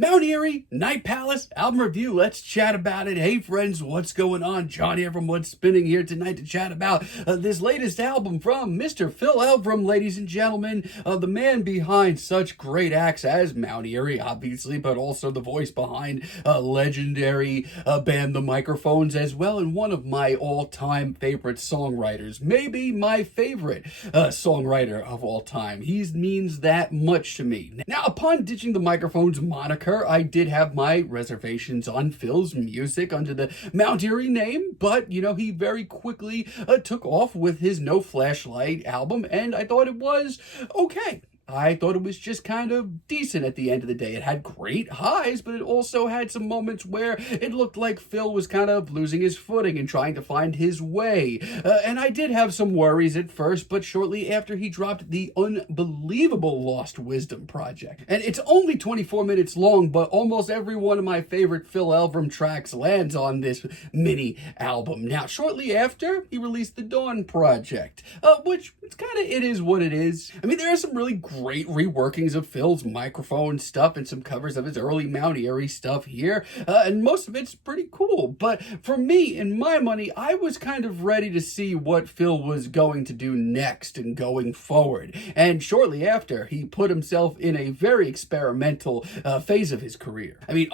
Mount Eerie, Night Palace, album review. Let's chat about it. Hey friends, what's going on? Johnny here from What's Spinning here tonight to chat about this latest album from Mr. Phil Elverum, ladies and gentlemen. The man behind such great acts as Mount Eerie, obviously, but also the voice behind legendary band The Microphones as well, and one of my all-time favorite songwriters. Maybe my favorite songwriter of all time. He means that much to me. Now, upon ditching The Microphones moniker, I did have my reservations on Phil's music under the Mount Eerie name, but, he very quickly took off with his No Flashlight album, and I thought it was okay. I thought it was just kind of decent at the end of the day. It had great highs, but it also had some moments where it looked like Phil was kind of losing his footing and trying to find his way. And I did have some worries at first, but shortly after he dropped the unbelievable Lost Wisdom project. And it's only 24 minutes long, but almost every one of my favorite Phil Elverum tracks lands on this mini album. Now, shortly after, he released the Dawn project, which it's kind of, it is what it is. I mean, there are some really great reworkings of Phil's microphone stuff and some covers of his early Mount Eerie stuff here, and most of it's pretty cool. But for me, in my money, I was kind of ready to see what Phil was going to do next and going forward. And shortly after, he put himself in a very experimental phase of his career. I mean,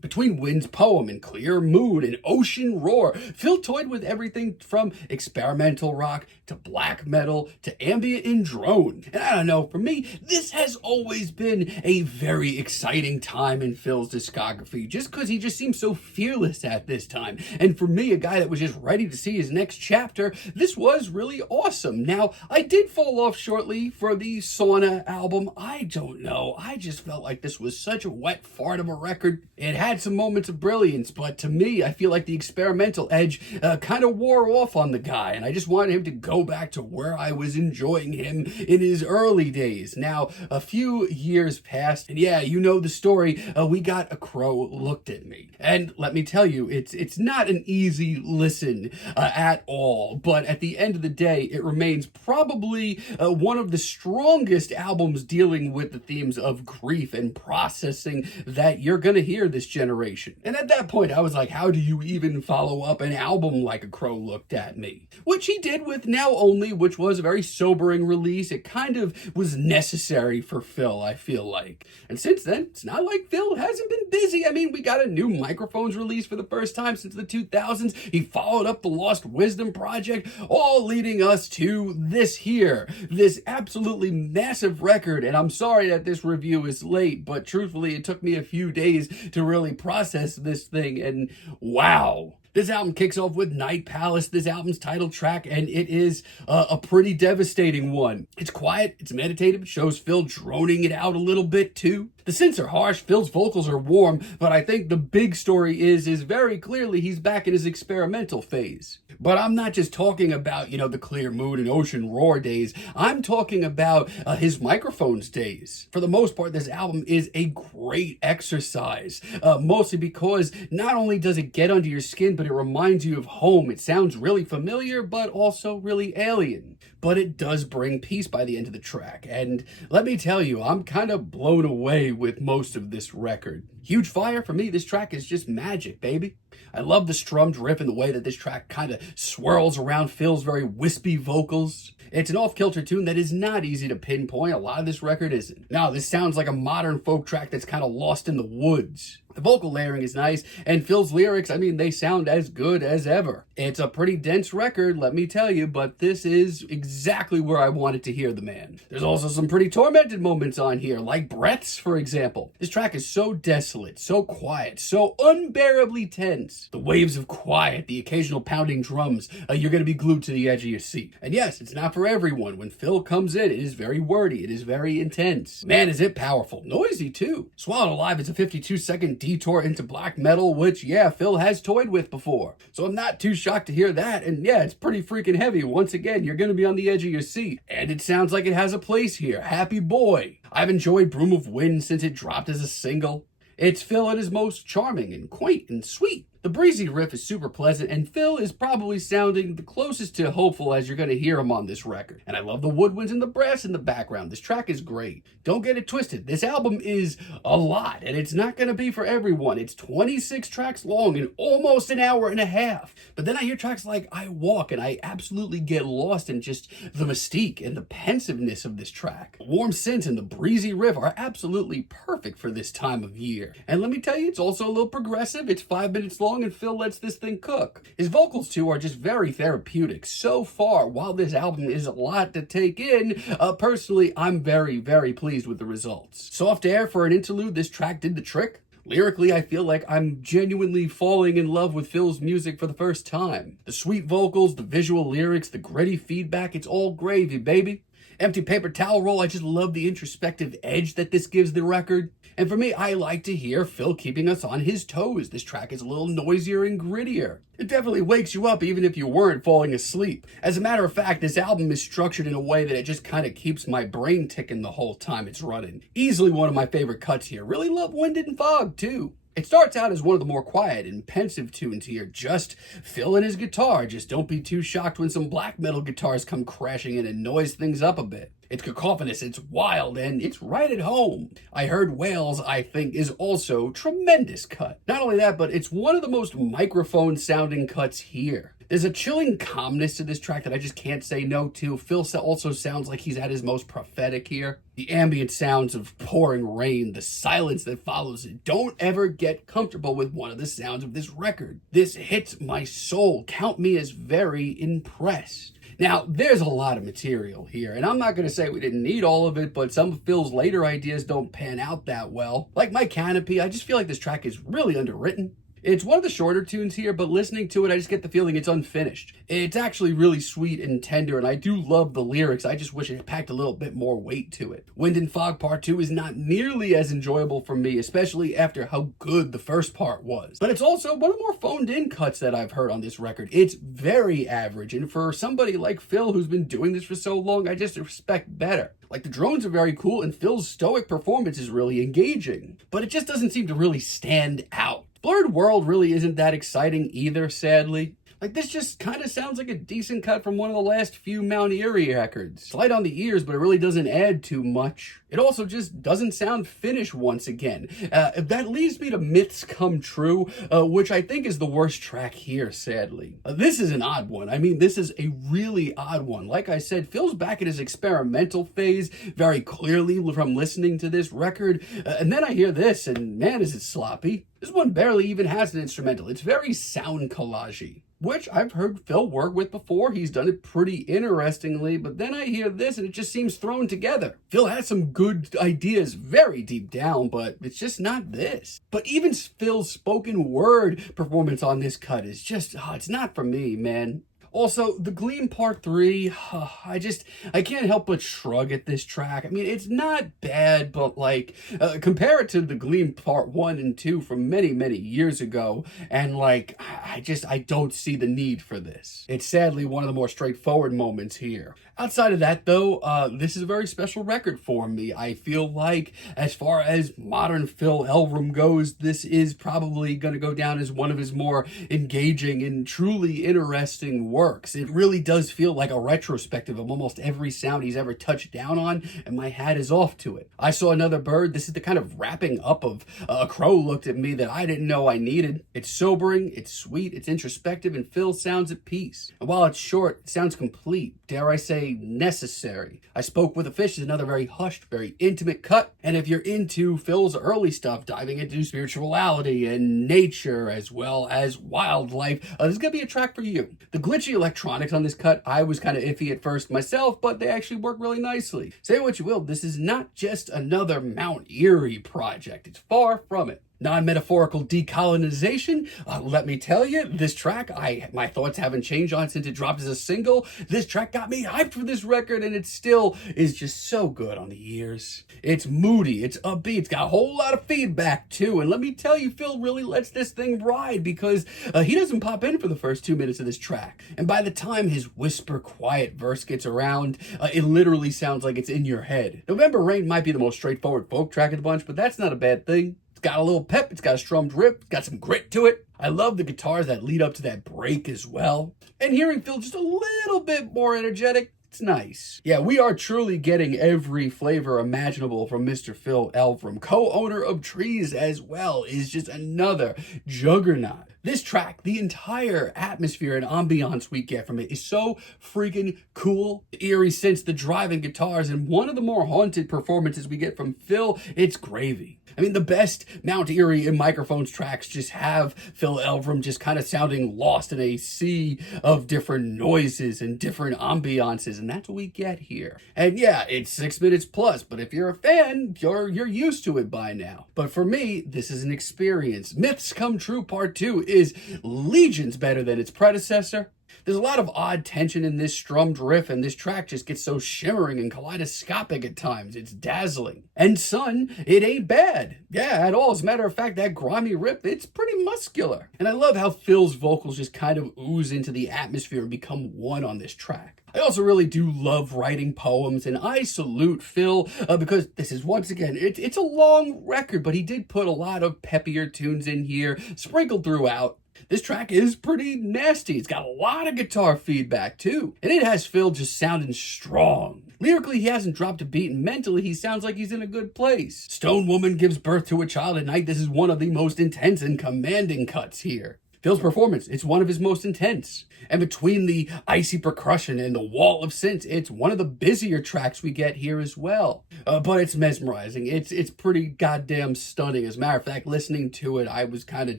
between Wind's Poem and Clear Moon and Ocean Roar, Phil toyed with everything from experimental rock to black metal to ambient and drone. And I don't know, for me, this has always been a very exciting time in Phil's discography, just because he just seems so fearless at this time. And for me, a guy that was just ready to see his next chapter, this was really awesome. Now, I did fall off shortly for the Sauna album. I don't know. I just felt like this was such a wet fart of a record. It had some moments of brilliance, but to me, I feel like the experimental edge kind of wore off on the guy, and I just wanted him to go back to where I was enjoying him in his early days. Now, a few years passed, and yeah, you know the story. We got A Crow Looked at Me. And let me tell you, it's not an easy listen at all, but at the end of the day, it remains probably one of the strongest albums dealing with the themes of grief and processing that you're going to hear this generation. And at that point, I was like, how do you even follow up an album like A Crow Looked at Me? Which he did with Now Only, which was a very sobering release. It kind of was necessary for Phil, I feel like. And since then, it's not like Phil hasn't been busy. I mean, we got a new Microphones release for the first time since the 2000s. He followed up the Lost Wisdom project, all leading us to this here, this absolutely massive record. And I'm sorry that this review is late, but truthfully, it took me a few days to really process this thing, and wow. This album kicks off with Night Palace, this album's title track, and it is a pretty devastating one. It's quiet, it's meditative, shows Phil droning it out a little bit too. The synths are harsh, Phil's vocals are warm, but I think the big story is very clearly he's back in his experimental phase. But I'm not just talking about, the Clear Moon and Ocean Roar days. I'm talking about his Microphones days. For the most part, this album is a great exercise, mostly because not only does it get under your skin, but it reminds you of home. It sounds really familiar, but also really alien. But it does bring peace by the end of the track. And let me tell you, I'm kind of blown away with most of this record. Huge Fire, for me, this track is just magic, baby. I love the strummed riff and the way that this track kind of swirls around Phil's very wispy vocals. It's an off-kilter tune that is not easy to pinpoint. A lot of this record isn't. Now, this sounds like a modern folk track that's kind of lost in the woods. The vocal layering is nice, and Phil's lyrics, they sound as good as ever. It's a pretty dense record, let me tell you, but this is exactly where I wanted to hear the man. There's also some pretty tormented moments on here, like Breaths, for example. This track is so desolate, so quiet, so unbearably tense. The waves of quiet, the occasional pounding drums, you're going to be glued to the edge of your seat. And yes, it's not for everyone. When Phil comes in, it is very wordy, it is very intense. Man, is it powerful. Noisy, too. Swallowed Alive is a 52-second detour into black metal, which, yeah, Phil has toyed with before. So I'm not too shocked to hear that, and yeah, it's pretty freaking heavy. Once again, you're going to be on the edge of your seat. And it sounds like it has a place here. Happy boy. I've enjoyed Broom of Wind since it dropped as a single. It's Phil at his most charming and quaint and sweet. The breezy riff is super pleasant, and Phil is probably sounding the closest to hopeful as you're going to hear him on this record. And I love the woodwinds and the brass in the background. This track is great. Don't get it twisted. This album is a lot, and it's not going to be for everyone. It's 26 tracks long and almost an hour and a half. But then I hear tracks like I Walk, and I absolutely get lost in just the mystique and the pensiveness of this track. Warm synths and the breezy riff are absolutely perfect for this time of year. And let me tell you, it's also a little progressive. It's 5 minutes long, and Phil lets this thing cook. His vocals too are just very therapeutic. So far, while this album is a lot to take in, personally, I'm very, very pleased with the results. Soft air for an interlude, this track did the trick. Lyrically, I feel like I'm genuinely falling in love with Phil's music for the first time. The sweet vocals, the visual lyrics, the gritty feedback, it's all gravy, baby. Empty paper towel roll, I just love the introspective edge that this gives the record. And for me, I like to hear Phil keeping us on his toes. This track is a little noisier and grittier. It definitely wakes you up even if you weren't falling asleep. As a matter of fact, this album is structured in a way that it just kind of keeps my brain ticking the whole time it's running. Easily one of my favorite cuts here. Really love Wind and Fog too. It starts out as one of the more quiet and pensive tunes here, just Phil and his guitar. Just don't be too shocked when some black metal guitars come crashing in and noise things up a bit. It's cacophonous, it's wild, and it's right at home. I Heard Whales, I think, is also tremendous cut. Not only that, but it's one of the most microphone sounding cuts here. There's a chilling calmness to this track that I just can't say no to. Phil also sounds like he's at his most prophetic here. The ambient sounds of pouring rain, the silence that follows it. Don't ever get comfortable with one of the sounds of this record. This hits my soul. Count me as very impressed. Now, there's a lot of material here, and I'm not going to say we didn't need all of it, but some of Phil's later ideas don't pan out that well. Like My Canopy, I just feel like this track is really underwritten. It's one of the shorter tunes here, but listening to it, I just get the feeling it's unfinished. It's actually really sweet and tender, and I do love the lyrics. I just wish it packed a little bit more weight to it. Wind and Fog Part 2 is not nearly as enjoyable for me, especially after how good the first part was. But it's also one of the more phoned-in cuts that I've heard on this record. It's very average, and for somebody like Phil who's been doing this for so long, I just expect better. Like, the drones are very cool, and Phil's stoic performance is really engaging. But it just doesn't seem to really stand out. Blurred World really isn't that exciting either, sadly. Like, this just kind of sounds like a decent cut from one of the last few Mount Eerie records. It's light on the ears, but it really doesn't add too much. It also just doesn't sound finished once again. That leads me to Myths Come True, which I think is the worst track here, sadly. This is an odd one. I mean, this is a really odd one. Like I said, Phil's back at his experimental phase very clearly from listening to this record. And then I hear this, and man, is it sloppy. This one barely even has an instrumental. It's very sound collage-y, which I've heard Phil work with before. He's done it pretty interestingly, but then I hear this and it just seems thrown together. Phil has some good ideas very deep down, but it's just not this. But even Phil's spoken word performance on this cut is just, it's not for me, man. Also, The Gleam Part 3, I can't help but shrug at this track. I mean, it's not bad, but like, compare it to The Gleam Part 1 and 2 from many, many years ago, and like, I don't see the need for this. It's sadly one of the more straightforward moments here. Outside of that, though, this is a very special record for me. I feel like, as far as modern Phil Elverum goes, this is probably going to go down as one of his more engaging and truly interesting works. It really does feel like a retrospective of almost every sound he's ever touched down on, and my hat is off to it. I Saw Another Bird. This is the kind of wrapping up of A Crow Looked at Me that I didn't know I needed. It's sobering, it's sweet, it's introspective, and Phil sounds at peace. And while it's short, it sounds complete. Dare I say, necessary. I Spoke with a Fish is another very hushed, very intimate cut. And if you're into Phil's early stuff, diving into spirituality and nature as well as wildlife, this is going to be a track for you. The glitchy electronics on this cut, I was kind of iffy at first myself, but they actually work really nicely. Say what you will, this is not just another Mount Eerie project. It's far from it. Non-Metaphorical Decolonization, let me tell you, this track, my thoughts haven't changed on it since it dropped as a single. This track got me hyped for this record, and it still is just so good on the ears. It's moody, it's upbeat, it's got a whole lot of feedback too, and let me tell you, Phil really lets this thing ride because he doesn't pop in for the first 2 minutes of this track. And by the time his whisper quiet verse gets around, it literally sounds like it's in your head. November Rain might be the most straightforward folk track of the bunch, but that's not a bad thing. It's got a little pep, it's got a strummed riff, it's got some grit to it. I love the guitars that lead up to that break as well. And hearing Phil just a little bit more energetic, it's nice. Yeah, we are truly getting every flavor imaginable from Mr. Phil Elverum. Co-owner of Trees as well is just another juggernaut. This track, the entire atmosphere and ambiance we get from it is so freaking cool. The eerie synths, the driving guitars, and one of the more haunted performances we get from Phil, it's gravy. I mean, the best Mount Eerie and Microphones tracks just have Phil Elverum just kind of sounding lost in a sea of different noises and different ambiances, and that's what we get here. And yeah, it's 6 minutes plus, but if you're a fan, you're used to it by now. But for me, this is an experience. Myths Come True Part 2 is legions better than its predecessor. There's a lot of odd tension in this strummed riff, and this track just gets so shimmering and kaleidoscopic at times. It's dazzling. And son, it ain't bad. Yeah, at all. As a matter of fact, that grimy riff, it's pretty muscular. And I love how Phil's vocals just kind of ooze into the atmosphere and become one on this track. I also really do love writing poems, and I salute Phil because this is, once again, it's a long record, but he did put a lot of peppier tunes in here, sprinkled throughout. This track is pretty nasty. It's got a lot of guitar feedback too. And it has Phil just sounding strong. Lyrically, he hasn't dropped a beat, and mentally, he sounds like he's in a good place. Stone Woman gives birth to a child at night. This is one of the most intense and commanding cuts here. Phil's performance, it's one of his most intense. And between the icy percussion and the wall of synths, it's one of the busier tracks we get here as well. But it's mesmerizing. It's pretty goddamn stunning. As a matter of fact, listening to it, I was kind of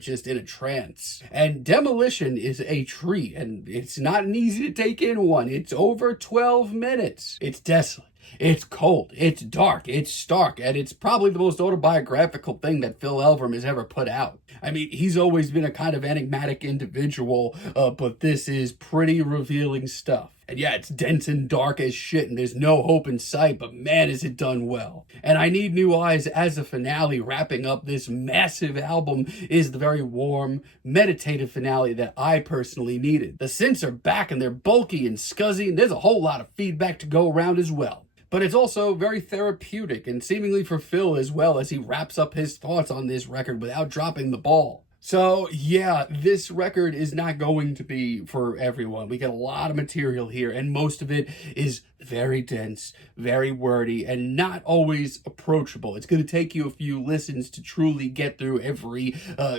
just in a trance. And Demolition is a treat, and it's not an easy to take in one. It's over 12 minutes. It's desolate. It's cold, it's dark, it's stark, and it's probably the most autobiographical thing that Phil Elverum has ever put out. I mean, he's always been a kind of enigmatic individual, but this is pretty revealing stuff. And yeah, it's dense and dark as shit, and there's no hope in sight, but man, is it done well. And I Need New Eyes as a finale, wrapping up this massive album, is the very warm, meditative finale that I personally needed. The synths are back, and they're bulky and scuzzy, and there's a whole lot of feedback to go around as well. But it's also very therapeutic, and seemingly for Phil as well, as he wraps up his thoughts on this record without dropping the ball. So yeah, this record is not going to be for everyone. We get a lot of material here, and most of it is very dense, very wordy, and not always approachable. It's going to take you a few listens to truly get through every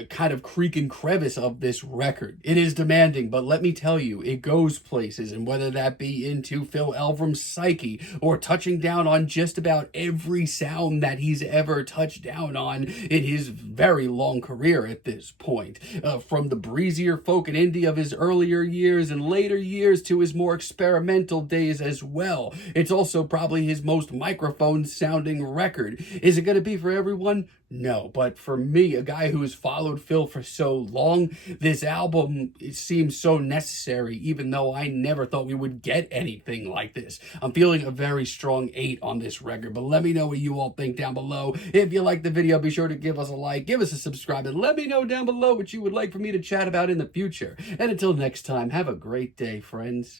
kind of creak and crevice of this record. It is demanding, but let me tell you, it goes places, and whether that be into Phil Elverum's psyche or touching down on just about every sound that he's ever touched down on in his very long career at this point. From the breezier folk and indie of his earlier years and later years to his more experimental days as well. It's also probably his most microphone sounding record. Is it going to be for everyone? No, but for me, a guy who has followed Phil for so long, this album, it seems so necessary, even though I never thought we would get anything like this. I'm feeling a very strong 8 on this record, but let me know what you all think down below. If you like the video, be sure to give us a like, give us a subscribe, and let me know down below what you would like for me to chat about in the future. And until next time, have a great day, friends.